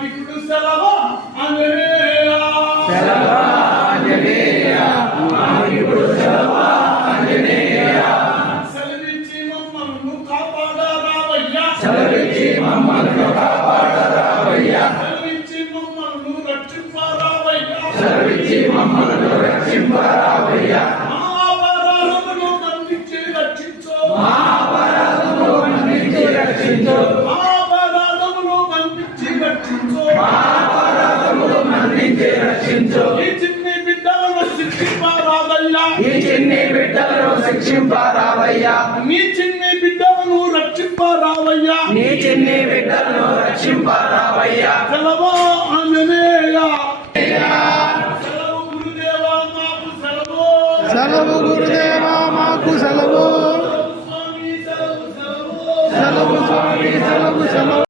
మాకిప్పుడు సెలవు ఆంజనేయ సెలవా ఆంజనేయ మాకిప్పుడు సెలవా ఆంజనేయ సెలవిచ్చి మమ్మల్ని కాపాడరావయ్యా సెలవిచ్చి మమ్మల్ని కాపాడరావయ్యా సెలవిచ్చి మమ్మల్ని రక్షింపరావయ్యా సెలవిచ్చి మమ్మల్ని రక్షింపరావయ్యా మహాపరాధములు మన్నించి రక్షించు మహాపరాధములు మన్నించి రక్షించు మహాపరాధములు మన్నించి రక్షించు మహాపరాధములు మన్నించి రక్షించు ఈ చిన్ని బిడ్డలను శిక్షింపరావయ్యా ఈ చిన్ని బిడ్డలను శిక్షింపరావయ్యా నీ చిన్ని బిడ్డలను రక్షింపరావయ్యా నీ చిన్ని బిడ్డలను రక్షింపరావయ్యా సెలవు ఆంజనేయ సెలవు గురుదేవా మాకు సెలవు సెలవు గురుదేవా మాకు సెలవు స్వామి సెలవు సెలవు సెలవు స్వామి సెలవు సెలవు